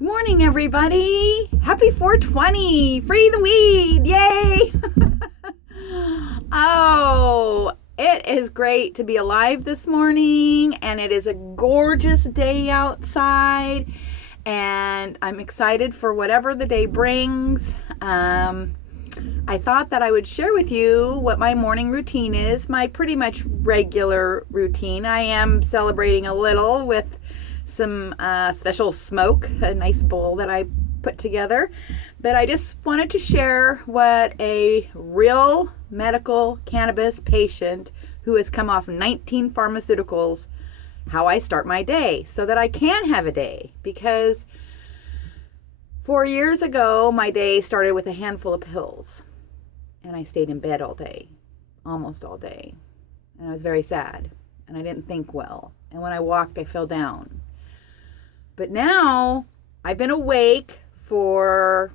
Morning, everybody. Happy 420. Free the weed. Yay. Oh, it is great to be alive this morning, and it is a gorgeous day outside, and I'm excited for whatever the day brings. I thought that I would share with you what my morning routine is, my pretty much regular routine. I am celebrating a little with some special smoke, a nice bowl that I put together. But I just wanted to share what a real medical cannabis patient who has come off 19 pharmaceuticals, how I start my day so that I can have a day. Because 4 years ago, my day started with a handful of pills. And I stayed in bed all day, almost all day. And I was very sad. And I didn't think well. And when I walked, I fell down. But now I've been awake for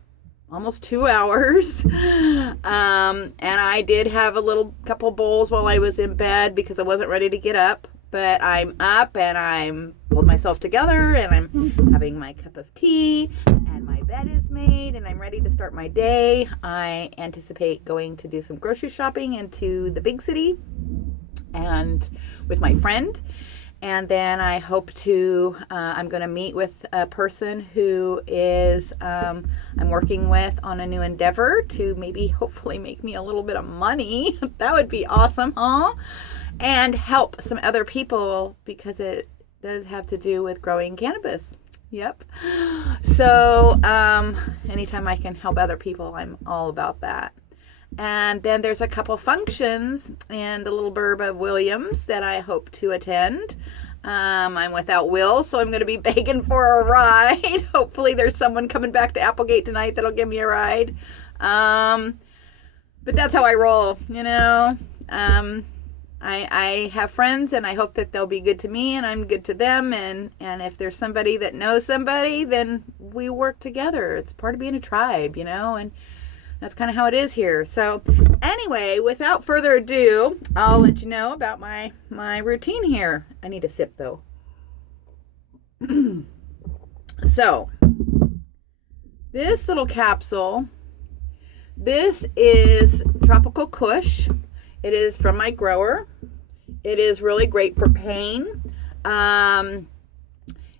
almost 2 hours. And I did have a couple bowls while I was in bed because I wasn't ready to get up. But I'm up and I'm pulled myself together and I'm having my cup of tea and my bed is made and I'm ready to start my day. I anticipate going to do some grocery shopping into the big city and with my friend. And then I hope to, I'm going to meet with a person who is, I'm working with on a new endeavor to maybe hopefully make me a little bit of money. That would be awesome, huh? And help some other people because it does have to do with growing cannabis. Yep. So anytime I can help other people, I'm all about that. And then there's a couple functions in the little burb of Williams that I hope to attend. I'm without Will, so I'm going to be begging for a ride. Hopefully there's someone coming back to Applegate tonight that'll give me a ride. But that's how I roll, you know. I have friends and I hope that they'll be good to me and I'm good to them. And if there's somebody that knows somebody, then we work together. It's part of being a tribe, you know, and that's kind of how it is here. So anyway, without further ado, I'll let you know about my routine here. I need a sip though. So this little capsule, this is Tropical Kush. It is from my grower. It is really great for pain.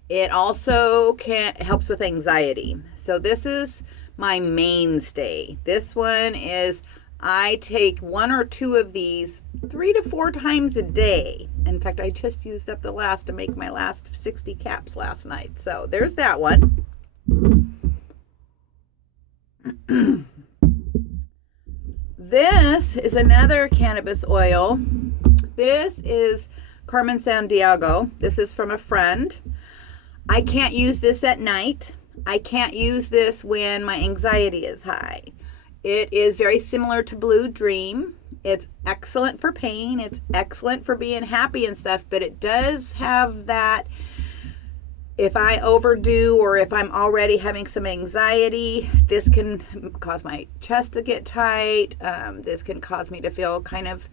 It also helps with anxiety. So this is my mainstay. This one is, I take 1 or 2 of these 3 to 4 times a day. In fact, I just used up the last to make my last 60 caps last night. So there's that one. This is another cannabis oil. This is Carmen Sandiego. This is from a friend. I can't use this at night. I can't use this when my anxiety is high. It is very similar to Blue Dream. It's excellent for pain. It's excellent for being happy and stuff, but it does have that, if I overdo or if I'm already having some anxiety, this can cause my chest to get tight. This can cause me to feel kind of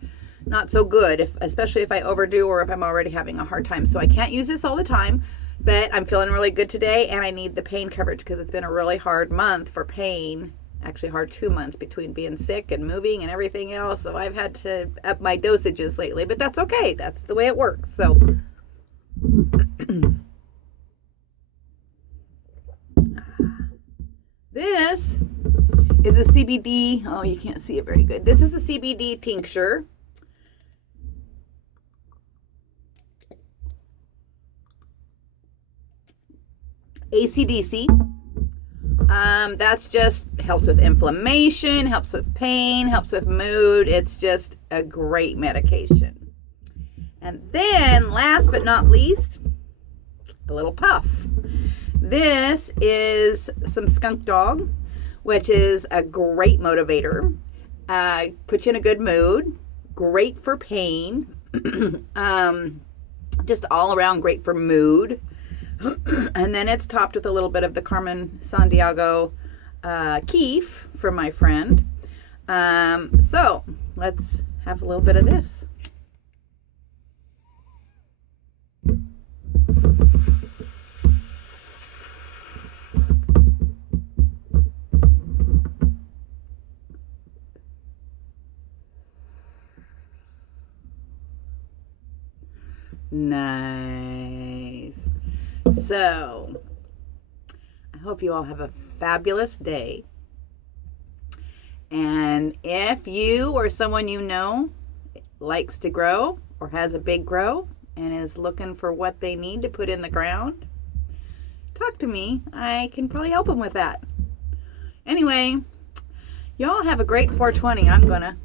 not so good, especially if I overdo or if I'm already having a hard time. So I can't use this all the time, but I'm feeling really good today and I need the pain coverage because it's been a really hard month for pain. Actually hard 2 months between being sick and moving and everything else. So I've had to up my dosages lately, but that's okay. That's the way it works. So this is a CBD. Oh, you can't see it very good. This is a CBD tincture. AC/DC. That's just helps with inflammation, helps with pain, helps with mood. It's just a great medication. And then last but not least, a little puff. This is some Skunk Dog, which is a great motivator. Puts you in a good mood. Great for pain. Just all around great for mood. And then it's topped with a little bit of the Carmen Sandiego Keef from my friend. So let's have a little bit of this. Nice. So, I hope you all have a fabulous day. And if you or someone you know likes to grow or has a big grow and is looking for what they need to put in the ground, talk to me. I can probably help them with that. Anyway, y'all have a great 420. I'm gonna.